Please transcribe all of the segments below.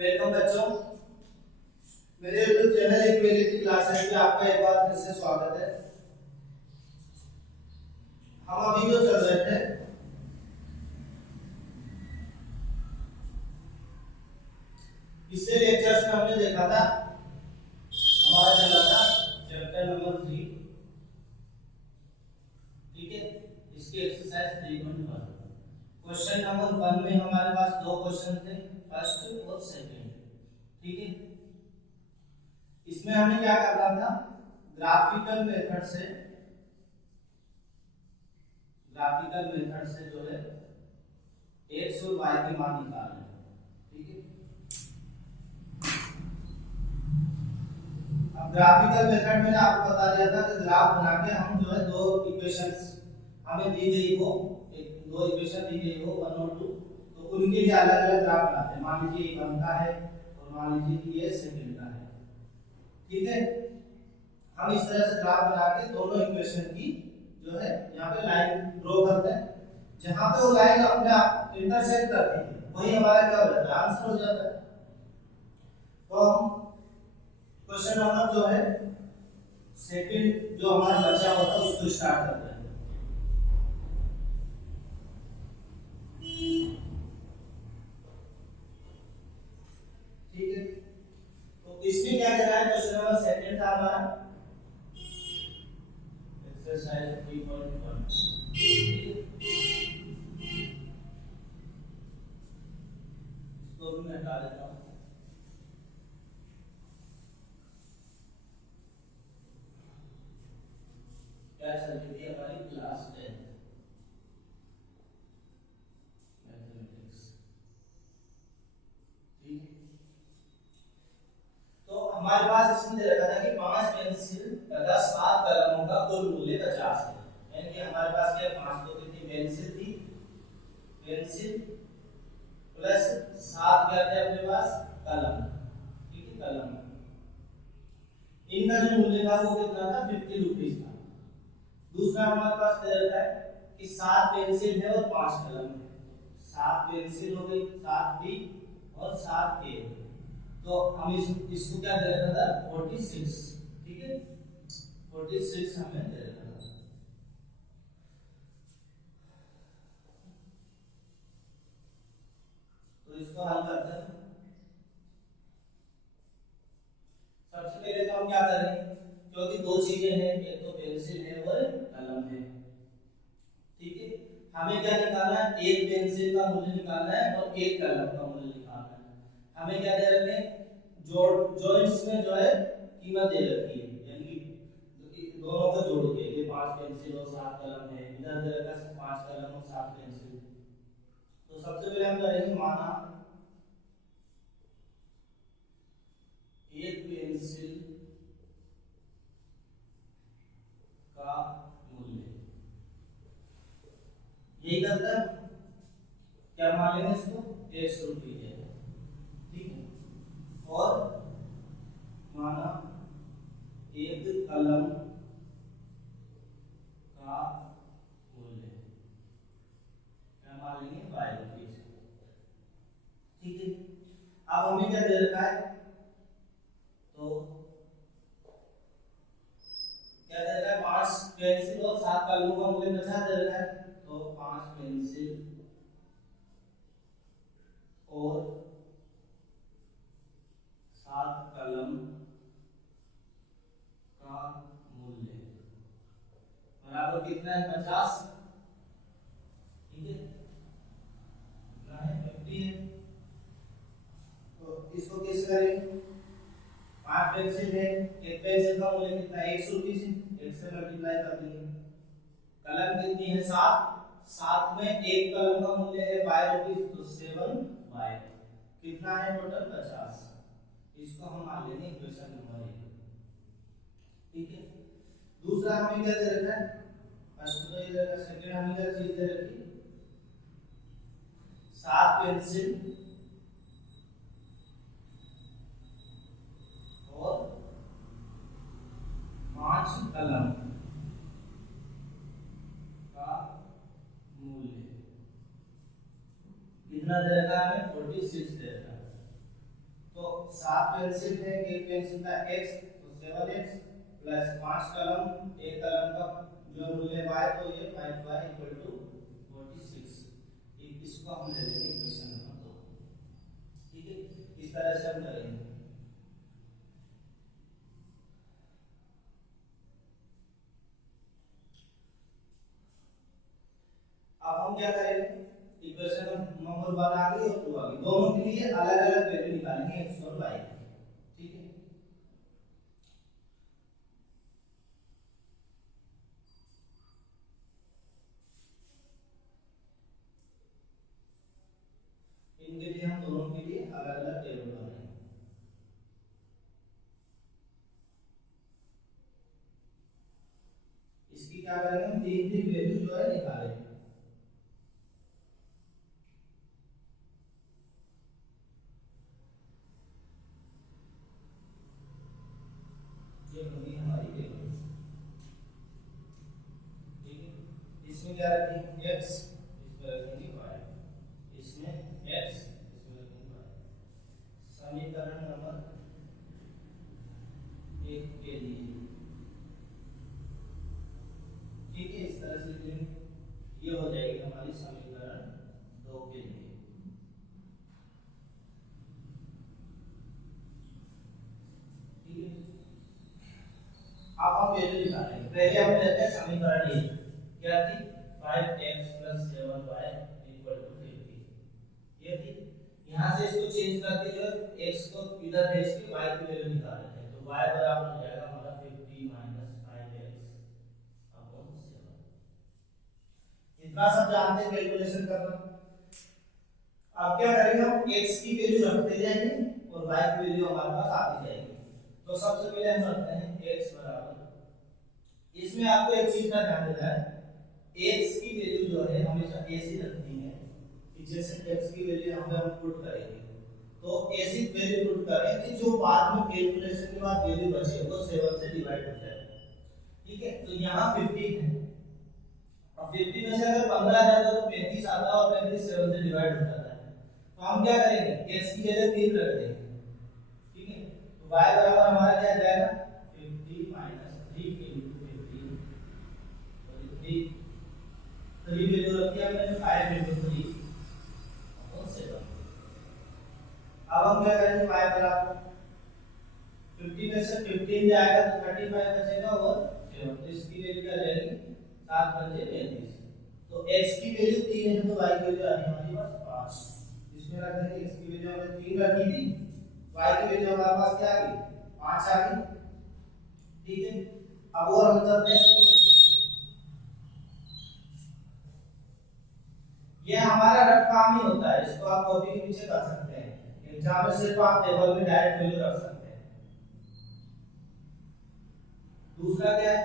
Welcome बच्चों, मेरे YouTube channel equality classes में आपका एक बार फिर से स्वागत है। हम अभी जो चल रहे थे पिछले लेक्चर्स में हमने देखा था, हमारा चला था चैप्टर नंबर 3, ठीक है। इसकी एक्सरसाइज 3.1। क्वेश्चन नंबर 1 में हमारे पास दो क्वेश्चन थे, फर्स्ट और सेकंड, ठीक है। इसमें हमें क्या करना था, ग्राफिकल मेथड से जो है एक्स और वाई की मान निकालना है, ठीक है। अब ग्राफिकल मेथड में आपको बता दिया था कि ग्राफ बना के हम जो है दो इक्वेशंस हमें दी गई हो, दो इक्वेशन दी गई हो 1 और 2, तो उनके लिए अलग अलग ग्राफ बनाते हैं। मान लीजिए ये 1 का है और मान लीजिए कि ये सेकंड का है, ठीक है। हम इस तरह से ग्राफ बना के दोनों इक्वेशन की जो है यहाँ पे लाइन ड्रॉ करते हैं। जहां पे वो लाइन अपने आप इंटरसेक्ट करती है वही हमारा क्या हो जाता है, आंसर हो जाता है। तो हम क्वेश्चन नंबर जो है सेकंड जो हमारा बचा हुआ था उसको स्टार्ट करते हैं। ठीक है, तो इसमें क्या कह रहा है, क्वेश्चन नंबर सेकंड था हमारा एक्सरसाइज 3.1, इसको भी मैं हटा देता हूं। क्या चल रही थी हमारी क्लास 10 मैथमेटिक्स, ठीक है। तो हमारे पास इसमें दे रखा था कि 5 पेंसिल तथा 7 कलमों का कुल मूल्य 50 है। यानी कि हमारे पास क्या 5 तो कितनी पेंसिल थी, पेंसिल प्लस 7 क्या थे अपने पास कलम, ठीक है, कलम। इनका जो मूल्य था वो कितना था, 50 रुपीस था। दूसरा हमारे पास दे रखा है कि 7 पेंसिल है और 5 कलम है। 7 पेंसिल हो गई, 7 बी और 7 ए, तो हम इसको क्या दे रखा था 46, ठीक है, 46 हमें दे रखा था। तो इसको हल करते हैं। सबसे पहले तो हम क्या करेंगे, क्योंकि दो चीजें हैं, एक तो पेंसिल है और कलम है, ठीक है। हमें क्या निकालना है, एक पेंसिल का मूल्य निकालना है और एक कलम का मूल्य निकालना है। हमें क्या दे रखे हैं, जॉइंट्स में जो है कीमत दे रखी है, यानी कि दोनों को जोड़ के ये 5 पेंसिल और 7 कलम है, इधर दे रखा है 5 कलम और 7 पेंसिल। तो सबसे पहले हम करेंगे, माना एक पेंसिल का मूल्य, यही करता है, क्या मान लेंगे इसको 100 रुपये है, ठीक है। और माना एक कलम का मूल्य क्या मान लेंगे 22 रुपये, ठीक है। अब हमें क्या दे रखा है, तो क्या दे रखा है 5 पेंसिल और 7 कलमों का मूल्य 50 दे रखा है। तो 5 पेंसिल और 7 कलम का मूल्य बराबर कितना है 50, ठीक है, कितना है 50 है। तो इसको कैसे करेंगे, 5 पेंसिल है, एक पेंसिल का मूल्य कितना है 100 रुपये से 1 से मल्टीप्लाई कर देंगे। कलम कितनी है 7, 7 में एक कलम का मूल्य है 22 रुपये, तो 7 बाय कितना है टोटल 50। इसको हम मान लेंगे इक्वेशन नंबर 1, ठीक है। दूसरा हमें क्या दे रखा है, फर्स्ट तो ये दे रखा है, सेकंड हमें क्या चीज दे रखी, 7 पेंसिल और 5 कलम का मूल्य कितना दे रखा है हमें 46 दे रखा है, सात पेंसिल है, एक पेंसिल का x तो 7x प्लस 5 कलम, एक कलम का जो मूल्य y तो ये 5y इक्वल टू 46। इसको हम ले लेंगे इक्वेशन नंबर 2। ठीक है, इस तरह से हम करेंगे। अब हम क्या करेंगे, इक्वेशन नंबर 1 आ गई और 2 आ गई, दोनों के लिए अलग अलग वैल्यू निकालेंगे x और y की। ठीक है, इनके लिए हम दोनों के लिए अलग अलग टेबल बनाएंगे। इसकी क्या करेंगे, हम तीन तीन वैल्यू जो है निकालेंगे। ये होगी हमारी टेबल। ठीक है, इसमें क्या रखेंगे x, इसमें रखेंगे y, इसमें x, इसमें रखेंगे y। समीकरण नंबर 1 के लिए ठीक है, इस तरह से लिखेंगे। ये हो जाएगी हमारी समीकरण 2 के लिए। ठीक है, अब हम वैल्यू निकालेंगे। पहले हम लेते हैं समीकरण 1, क्या थी 5x 7y = 50। ये थी, यहाँ से इसको चेंज करके जो x को इधर भेज के y की वैल्यू निकाल लेते हैं। तो y बराबर हो जाएगा हमारा 50 - 5x/7। इतना सब जानते हैं कैलकुलेशन करना। अब क्या करेंगे, हम x की वैल्यू रखते जाएंगे और y की वैल्यू हमारे पास आती जाएगी। तो सबसे पहले हम रखते हैं x बराबर, इसमें आपको एक चीज का ध्यान देना है, x की वैल्यू जो है हमेशा ऐसी रखनी है कि जैसे x की वैल्यू हम पुट करेंगे तो ऐसी वैल्यू पुट करें कि जो बाद में कैलकुलेशन के बाद वैल्यू बचे वो 7 से डिवाइड हो जाए। ठीक है, तो यहाँ 50 है, अब 50 में से अगर 15 जाता तो 35 आता और 35 7 से डिवाइड हो जाता है। तो हम क्या करेंगे, x की जगह 3 रख देंगे। ठीक है, तो y बराबर हमारा क्या आ जाएगा 50 - 3 * 15, तो 3 वैल्यू रखी है हमने, 5 * 3 और 7। अब हम क्या करेंगे, y बराबर 50 में से 15 जाएगा तो 35 बचेगा और 7, तो इसकी वैल्यू क्या जाएगी 7 × 5 = 35। तो x की वैल्यू 3 है तो y की वैल्यू आ रही है हमारे पास 5। इसमें रख देंगे, x की वैल्यू हमने 3 रखी थी, y की वैल्यू हमारे पास क्या आ गई 5 आ गई। ठीक है, अब और हम करते हैं इसको, ये हमारा रफ काम ही होता है, इसको आप कॉपी के पीछे कर सकते हैं, एग्जाम में सिर्फ आप टेबल में डायरेक्ट वैल्यू रख सकते हैं। दूसरा क्या है,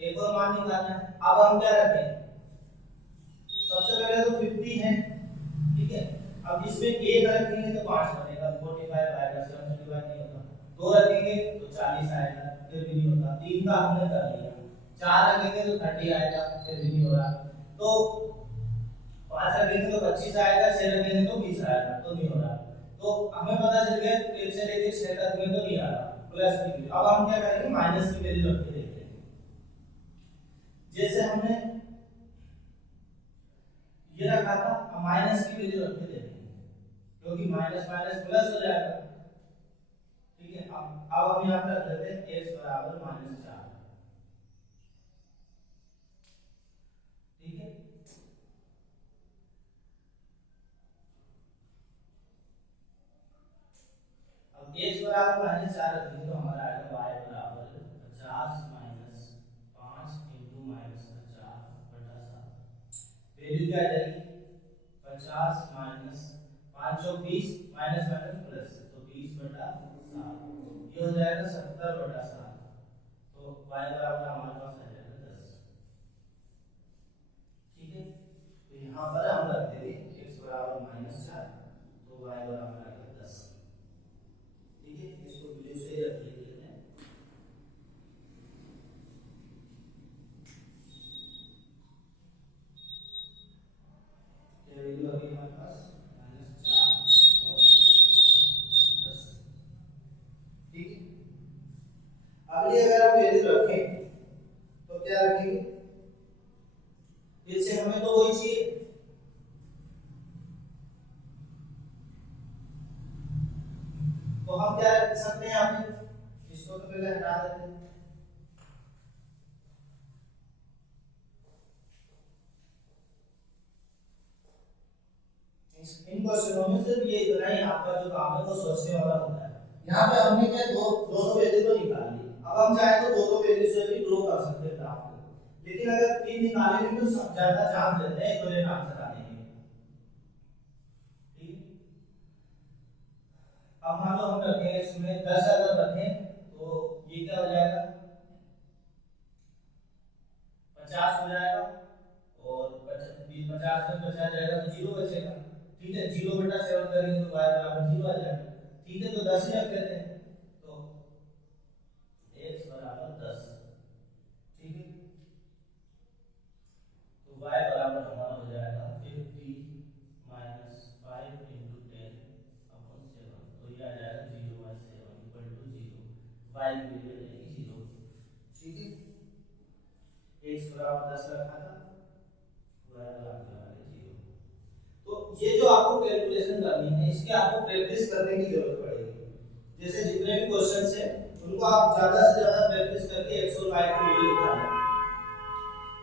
एक और मान निकालना है। अब हम क्या रखें, सबसे पहले तो 50 है। ठीक है, अब इसमें एक रखेंगे तो 5 बनेगा, 45 आएगा, 7 से डिवाइड नहीं होता। 2 रखेंगे तो 40 आएगा, फिर भी नहीं होता। 3 का हमने कर लिया, 4 रखेंगे तो 30 आएगा, फिर भी नहीं हो रहा। तो 5 रखेंगे तो 25 आएगा, 6 रखेंगे तो 20 आएगा, तो नहीं हो रहा। तो हमें पता चल गया 1 से लेकर 6 तक में तो नहीं आ रहा, प्लस की वैल्यू। अब हम क्या करेंगे, माइनस की वैल्यू रख के देखते हैं। जैसे हमने ये रखा था, अब माइनस की वैल्यू रख के देखेंगे, क्योंकि माइनस माइनस प्लस हो जाएगा। ठीक है, अब हम यहाँ पे रख देते हैं x बराबर -4। ठीक है, अब x बराबर -4 रखेंगे तो हमारा आएगा y बराबर 50 - 5 × -50/7। वैल्यू क्या आ जाएगी 50 - 5 × 20 माइनस माइनस प्लस, तो 20/7, ये हो जाएगा 70/7। तो y बराबर हमारे पास आ जाएगा 10। ठीक है, तो यहाँ पर हम रख देंगे x बराबर -4, तो y बराबर आ गया 10। ठीक है, इसको ब्लू से रख लेते हैं। ये वैल्यू आ गई हमारे पास -4 और 10। हम क्या रख सकते हैं यहाँ पे, इसको तो पहले हटा देते हैं। इन क्वेश्चनों में सिर्फ ये इतना ही आपका जो काम है वो सोचने वाला होता है। यहाँ पे हमने क्या दो दो वैल्यू तो निकाल ली, अब हम चाहे तो दो वैल्यू से भी ड्रॉ कर सकते हैं ग्राफ को, लेकिन अगर तीन निकालेंगे तो ज्यादा चांस देते हैं एक्यूरेट आंसर आने के। ठीक है, अब मान लो हम रखें इसमें 10 अगर रखें तो ये क्या हो जाएगा 50 हो जाएगा, और 50 में 50 जाएगा तो 0 बचेगा। ठीक है, 0 बटा 7 करेंगे तो y बराबर 0 आ जाएगा। ठीक है, तो 10 ही रख लेते हैं, तो x बराबर 10। ठीक है, तो y बराबर हमारा हो जाएगा 50 माइनस 5 इंटू 10 अपॉन 7, तो ये आ जाएगा 0/7 इक्वल टू 0, y की वैल्यू आ जाएगी 0। ठीक है, x बराबर 10 रखा था, y बराबर 0। तो ये जो आपको कैलकुलेशन करनी है इसके आपको प्रैक्टिस करने की जरूरत पड़ेगी। जैसे जितने भी क्वेश्चंस हैं उनको आप ज्यादा से ज्यादा प्रैक्टिस करके x और y की वैल्यू निकालें,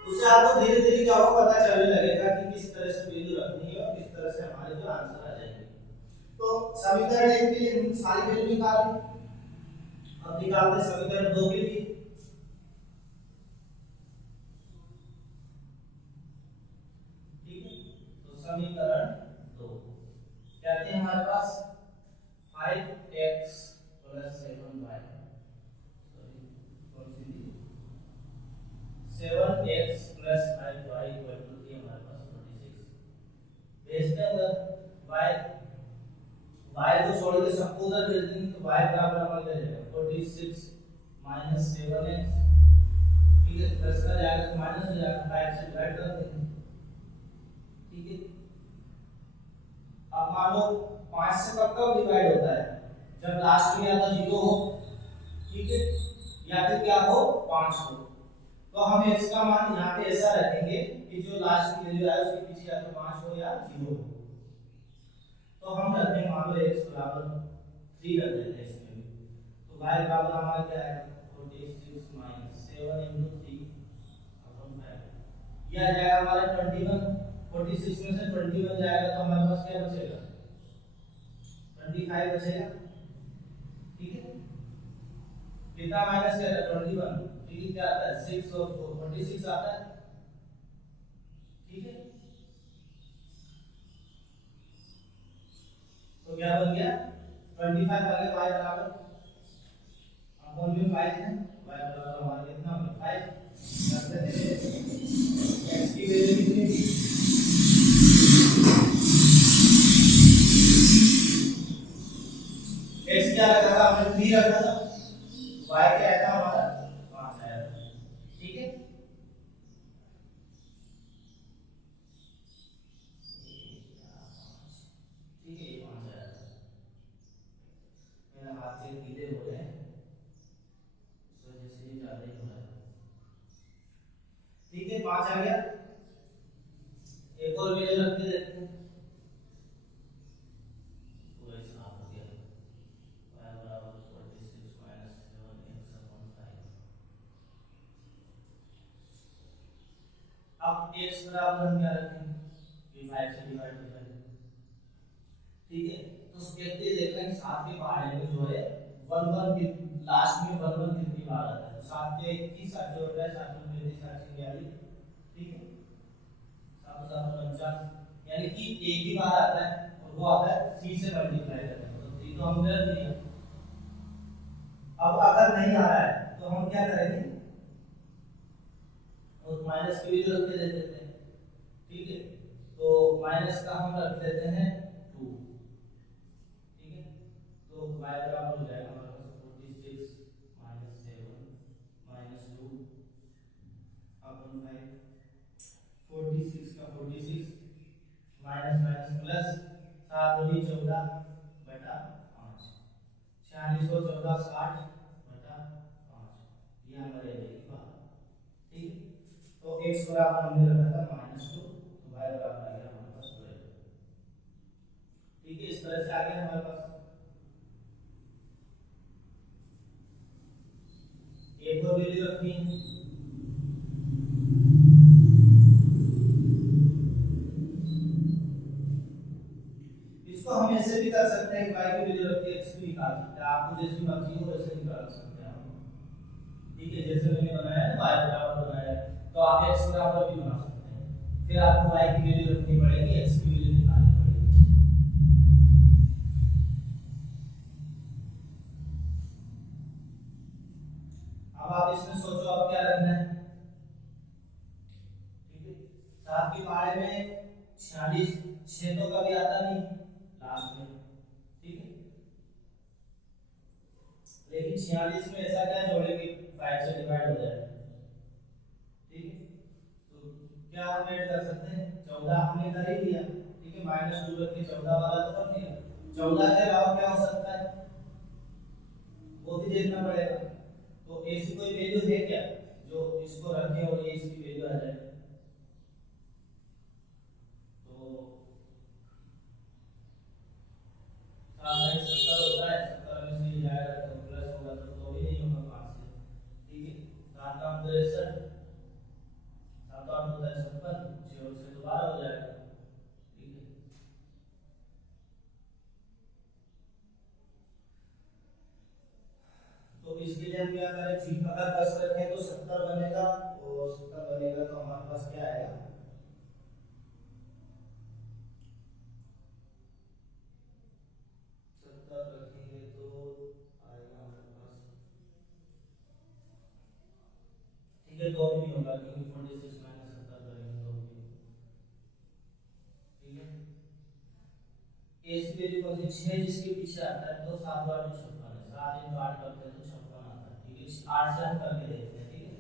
उससे आपको धीरे धीरे क्या होगा पता चलने लगेगा कि किस तरह से वैल्यू रखनी है और किस तरह से हमारे जो आंसर आ जाएंगे। तो समीकरण 1 के लिए हम सारी वैल्यू निकाल ली, अब निकालते हैं समीकरण 2 के लिए। ठीक है, तो समीकरण 2 क्या है हमारे पास 5x + 7y, सॉरी कौन सी थी, 7x + 5y = 3, हमारे पास 46। भेजते हैं उधर y को छोड़ के सबको उधर भेज देंगे तो y बराबर हमारा क्या जाएगा 46 - 7x। ठीक है, प्लस का जाएगा तो माइनस हो जाएगा, 5 से डिवाइड कर देंगे। ठीक है, अब मान लो 5 से कब कब डिवाइड होता है, जब लास्ट में या तो 0 हो, ठीक है, या फिर क्या हो 5 हो। तो हम x का मान यहाँ पे ऐसा रखेंगे कि जो लास्ट की वैल्यू आए उसके पीछे या तो 5 हो या 0 हो। तो हम रखते हैं मान लो x बराबर 3 रख देते हैं इसमें भी, तो y बराबर हमारा क्या आएगा 46 - 7 × 3 अपॉन 5, ये आ जाएगा हमारा 21। 46 में से 21 जाएगा तो हमारे पास क्या बचेगा 25 बचेगा। ठीक है, कितना माइनस क्या है 21, ठीक है, क्या आता है 6 और 4 46 आता है। ठीक है, तो क्या बन गया 25 आ गया y बराबर अपॉन में 5 है, y बराबर हमारा कितना हो गया 5। करते हैं x की वैल्यू कितनी थी, x क्या रखा था हमने 3 रखा था, y क्या आया था हमारा 5 आया था। ठीक है, ठीक है, ये 5 आया था, मेरा हाथ से गीले हो रहे हैं इस वजह से ये ज्यादा ही हो रहा है। ठीक है, 5 आ गया, एक और वैल्यू रख के देखते हैं, पूरा ही साफ हो गया, y बराबर 46 - 7x अपॉन 5। अब x बराबर हम क्या रखेंगे, ये 5 से डिवाइड हो जाएगा। ठीक है, तो देखते देखें 7 के पहाड़े में जो है 1 1 लास्ट में 1 1 कितनी बार आता है, तो 7 के 21 7 जोड़ रहा है 7 में 35 7 42। ठीक है, 7 7 49, यानी कि एक ही बार आता है और वो आता है 3 से मल्टीप्लाई करने पर, तो 3 तो हम कर दिए। अब अगर नहीं आ रहा है तो हम क्या करेंगे, और माइनस की वैल्यू रख के दे देते हैं। ठीक है, तो माइनस का हम रख देते हैं 2। ठीक है, तो y बराबर हो जाएगा हमारे पास 46 - 7 - 2 अपॉन 5। 46 का 46 माइनस माइनस प्लस 7 दूनी 14 बटा 5, 46 और 14 60 बटा 5, ये हमारी आ जाएगी 12। ठीक है, तो x बराबर हमने रखा था -2, तो y बराबर आ गया हमारे पास 12। ठीक है, इस तरह से आ गया हमारे पास। एक और वैल्यू रखनी है। इसको हम ऐसे भी कर सकते हैं, y की वैल्यू रख के x भी निकाल सकते हैं, आपको जैसी मर्जी हो वैसे निकाल सकते हैं आप। ठीक है, जैसे मैंने बनाया ना y बराबर बनाया, तो आप x बराबर भी बना सकते हैं। फिर आपको y की वैल्यू रखनी पड़ेगी, x की वैल्यू निकालनी पड़ेगी। अब आप इसमें सोचो अब क्या रखना है। ठीक है, 7 के पहाड़े में 46, 6 तो कभी आता नहीं लास्ट में। ठीक है, लेकिन 46 में ऐसा क्या जोड़ेंगे 5 से डिवाइड हो जाए। ठीक है, तो क्या हम ऐड कर सकते हैं, 14 हमने कर ही लिया। ठीक है, -2 रख के 14 वाला तो कर लिया। 14 के अलावा क्या हो सकता है वो भी देखना पड़ेगा। तो ऐसी कोई वैल्यू है क्या जो इसको रखे और ये इसकी वैल्यू आ जाए। तो 70 होता है, 70 में से ये जाएगा तो प्लस होगा तो भी नहीं होगा 5 से। ठीक है, 7 का 63, 7 8 होता है 56, 6 से दोबारा हो जाएगा। ठीक है, तो इसके लिए हम क्या करें जी, अगर 10 रखें तो 70 बनेगा, और 70 बनेगा तो हमारे पास क्या आएगा 70 रखेंगे तो आएगा हमारे पास। ठीक है, तो भी नहीं होगा क्योंकि 46 माइनस 70 करेंगे तो भी नहीं होगा। ठीक है, एस की वैल्यू कौन सी 6 जिसके पीछे आता है तो 7 8 56 है, 7 × 8 करते हैं तो 56 आता है। ठीक है, 8 से हम करके देखते हैं। ठीक है,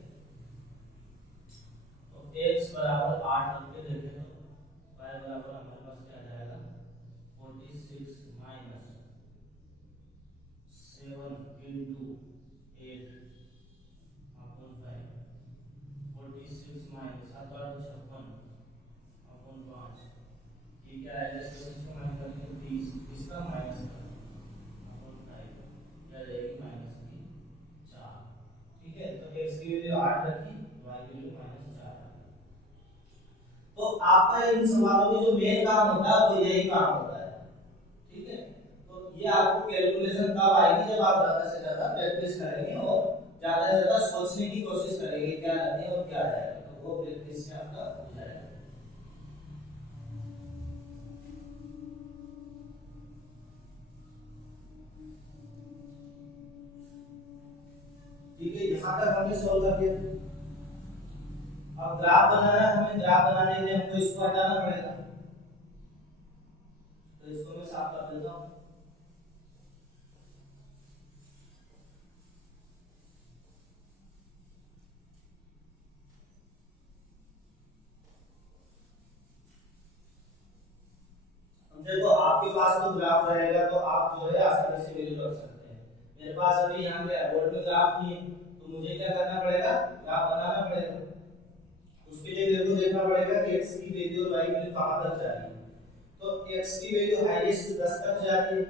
तो x बराबर 8 रख के देखें तो y बराबर हमारे पास क्या आ जाएगा 46 minus 7 into 8 upon 5, 46 minus 7 8 56 upon 5, ये क्या आएगा, 26 को माइनस करेंगे तो 30, इसका माइनस अपॉन 5 क्या जाएगी माइनस की 4। ठीक है, तो x की वैल्यू 8 रखी, y की वैल्यू -4 रखी। तो आपका इन सवालों में जो मेन काम होता है वो यही काम होता है। ठीक है, तो ये आपको कैलकुलेशन तब आएगी जब आप ज्यादा से ज्यादा प्रैक्टिस करेंगे और ज्यादा से ज्यादा सोचने की कोशिश करेंगे क्या रखें और क्या जाएगा, तो वो प्रैक्टिस से आपका हो जाएगा। ठीक है, यहाँ तक हमने सॉल्व कर दिया। अब ग्राफ बनाना है हमें, ग्राफ बनाने के लिए हमको इसको हटाना पड़ेगा, तो इसको मैं साफ कर देता हूँ। अब देखो आपके पास तो ग्राफ रहेगा तो आप जो है आसानी से वैल्यू रख सकते हैं। मेरे पास अभी यहाँ पे बोर्ड में ग्राफ नहीं है, तो मुझे क्या करना पड़ेगा, ग्राफ बनाना पड़ेगा। उसके लिए मेरे को देखना पड़ेगा कि x की वैल्यू और y की वैल्यू कहाँ तक जा रही है। तो x की वैल्यू हाईएस्ट 10 तक जा रही है,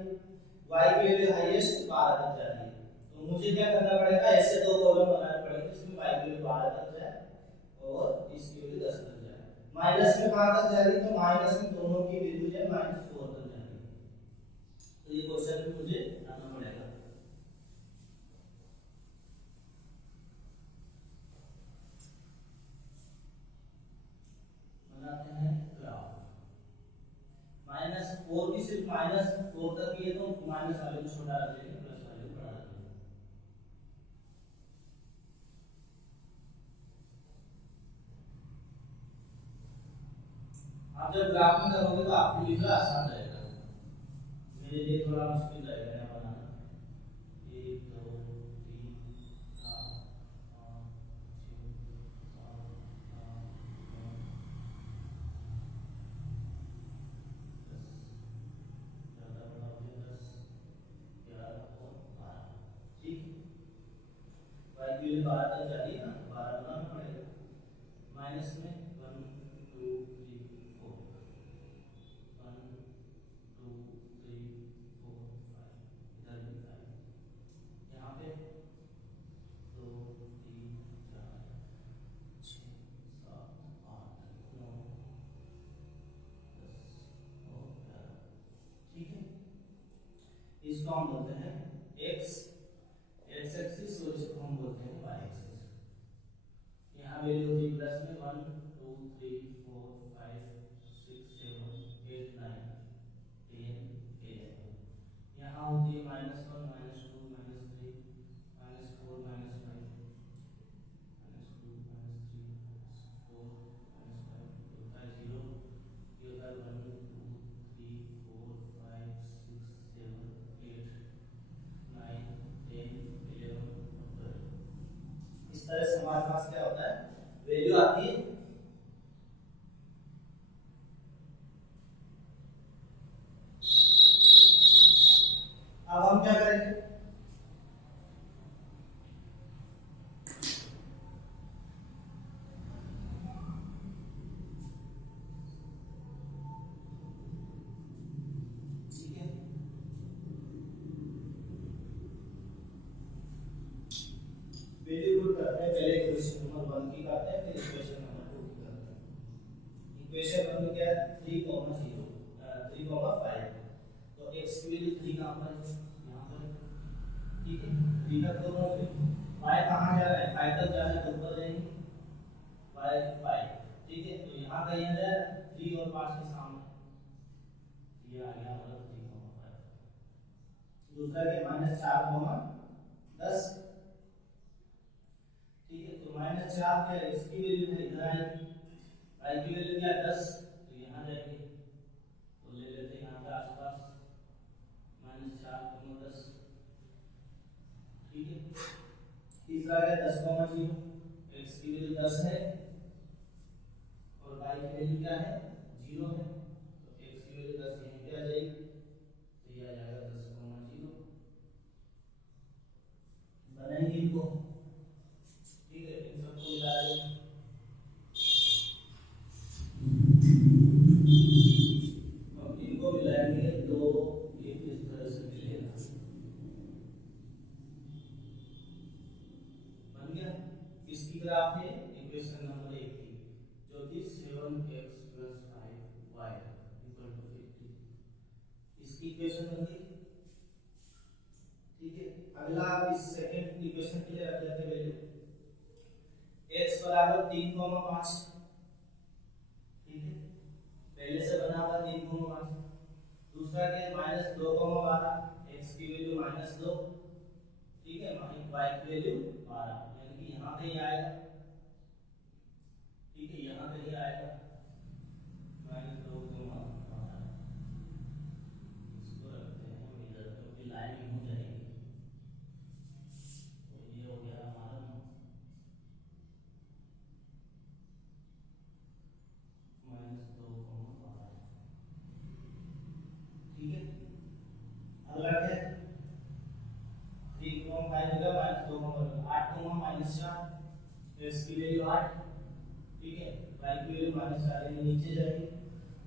y की वैल्यू हाईएस्ट 12 तक जा रही है। तो मुझे क्या करना पड़ेगा, ऐसे दो कॉलम बनाने पड़ेंगे जिसमें y की वैल्यू 12 तक जाए और इसकी वैल्यू 10 तक जाए। माइनस में कहाँ तक जा रही है, तो माइनस में दोनों की वैल्यू जो है -4 तक जा रही है। तो ये क्वेश्चन भी मुझे लाना पड़ेगा। बनाते हैं ग्राफ, -4 की सिर्फ -4 तक ही है तो माइनस वाले को छोटा रख लेंगे, प्लस वाले को बड़ा रख लेंगे। आप जब ग्राफ में करोगे तो आपके लिए थोड़ा आसान रहेगा, मेरे लिए थोड़ा मुश्किल रहेगा यहाँ बनाना। 1 2 3 4 5 6 7 8 9 10, ज़्यादा बड़ा हो गया 10 11 और 12। ठीक है, y की वैल्यू 12 तक जा रही है ना, तो 12 बनाना पड़ेगा। माइनस में 1 2 3 4, 1 2 3 4 5, इधर भी 5, यहाँ पे 2 इसको हम बोलते हैं एक्स एक्सिस और इसको हम बोलते हैं वाई एक्सिस। यहाँ वैल्यू होती है प्लस में 1 2 3 4 5 6 7 8 9 10 11। यहाँ होती है -1 -2 -3 -4 -5 -2 -3 -4 -5 होता है 0। ये होता है 1 2 3 4 5 6 7 8 9 10 11 और 12। इस तरह से हमारे पास क्या होता है, वैल्यू आती है। अब हम क्या करेंगे, ठीक है, वैल्यू पुट करते हैं। पहले इक्वेशन नंबर 1 की करते हैं, फिर इक्वेशन नंबर 2 की करते हैं। इक्वेशन 1 में क्या है 3, 0 3, 5। तो x की वैल्यू 3 कहां पर है, यहां पर है, ठीक है। 3 तक दोनों पे y कहां जा रहा है, 5 तक जा रहा है, तो ऊपर जाएंगे y 5, ठीक है। तो यहां कहीं आ जाए 3 और 5 के सामने, ये आ गया हमारा 3, 5। दूसरा क्या -4, 10, ठीक है। तो -4 क्या है, इसकी वैल्यू है इधर आएगी, y की वैल्यू क्या है 10, तो यहां जाएंगे, तो ले लेते हैं यहां पे आसपास -4, 10, ठीक है। तीसरा क्या 10, 0, x की वैल्यू 10 है और y की वैल्यू क्या है 0 है, तो x की वैल्यू 10 यहीं पे आ जाएगी, तो ये आ जाएगा 10, 0। बनाएंगे इनको, ठीक है, इन सबको मिला देंगे। अब इनको मिलाएंगे तो ये इस तरह से मिलेगा, बन गया। इसकी ग्राफ है इक्वेशन नंबर 1 की, जो कि 7x + 5y = 50। इसकी इक्वेशन बन गई, ठीक है। अगला इस सेकंड इक्वेशन के लिए रख लेते हैं वैल्यू x = 3, 5, ठीक है, पहले से बना हुआ 3, 5। दूसरा क्या है -2, 12, x की वैल्यू -2, ठीक है, y की वैल्यू 12, यानी कि यहाँ कहीं आएगा, ठीक है, यहाँ कहीं आएगा -2, 12। इसको रखते हैं मिडल, क्योंकि लाइन यूं जाएगी, तो ये हो गया हमारा -2, 12, ठीक है। अगला क्या है 3, 5 हो गया, -2, 8, -4, तो इसकी वैल्यू 8, ठीक है, y की वैल्यू -4 है, नीचे जाएगी,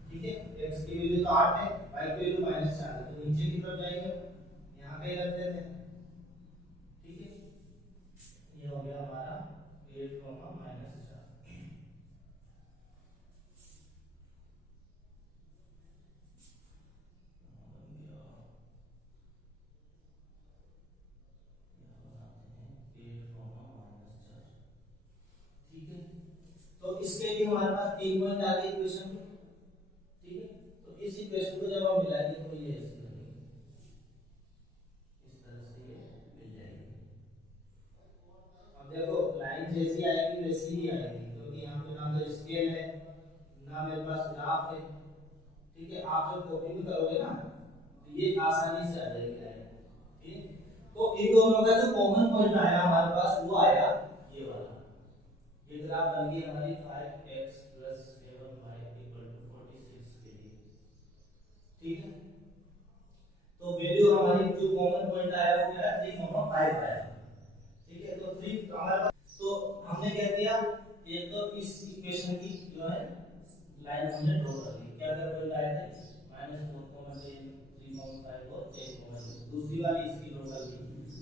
ठीक है। x की वैल्यू तो 8 है, y की वैल्यू -4 है, तो नीचे की तरफ जाएगा, यहाँ पे रख देते हैं, ठीक है। ये हो गया हमारा 8, -4। ठीक है, तो इसके लिए हमारे पास 3 पॉइंट आ गए इक्वेशन में, ठीक है। तो इस इक्वेशन को जब हम मिलाएंगे तो ये ऐसी बनेगी, इस तरह से ये मिल जाएगी। अब देखो लाइन जैसी आएगी वैसी ही आएगी, क्योंकि यहाँ पे ना तो स्केल है ना मेरे पास ग्राफ है, ठीक है। आप जब कॉपी में करोगे ना तो ये आसानी से आ जाएगी लाइन, ठीक। तो इन दोनों का जो कॉमन पॉइंट आया हमारे पास वो आया ये वाला, ये ग्राफ बन गई हमारी 5x + 7y = 46 के लिए, ठीक है। तो वैल्यू हमारी जो कॉमन पॉइंट आया वो क्या है 3, 5 आया, ठीक है। तो 3 हमारे पास, तो हमने क्या किया, एक तो इस इक्वेशन की जो है लाइन हमने ड्रॉ कर दी, क्या क्या पॉइंट आए थे -4, 10, 3, 5 और 8, 2। दूसरी वाली इसकी ड्रॉ कर दी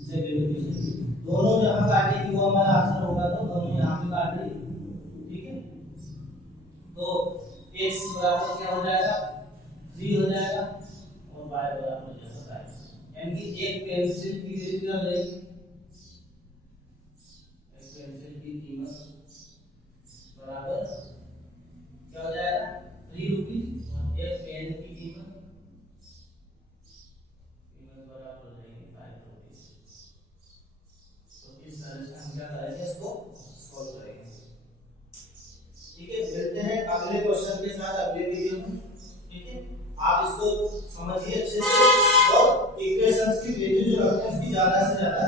सेकंड इक्वेशन की, दोनों जहां काटेगी वो हमारा आंसर होगा, तो दोनों यहां पे काट दी, ठीक है। तो x बराबर क्या हो जाएगा 3 हो जाएगा और y बराबर हो जाएगा 5, यानी कि एक पेंसिल की वैल्यू क्या हो जाएगी, एक पेंसिल की कीमत बराबर क्या हो जाएगा 3 रुपीज, और एक पेन की कीमत बराबर हो जाएगी 5 रुपीज। तो इस तरह से हम क्या करेंगे, इसको सॉल्व करेंगे। ठीक है, मिलते हैं अगले क्वेश्चन के साथ अगले वीडियो में। ठीक है, आप इसको समझिए अच्छे से और इक्वेशंस की वैल्यू जो रखते हैं उसकी ज्यादा से ज्यादा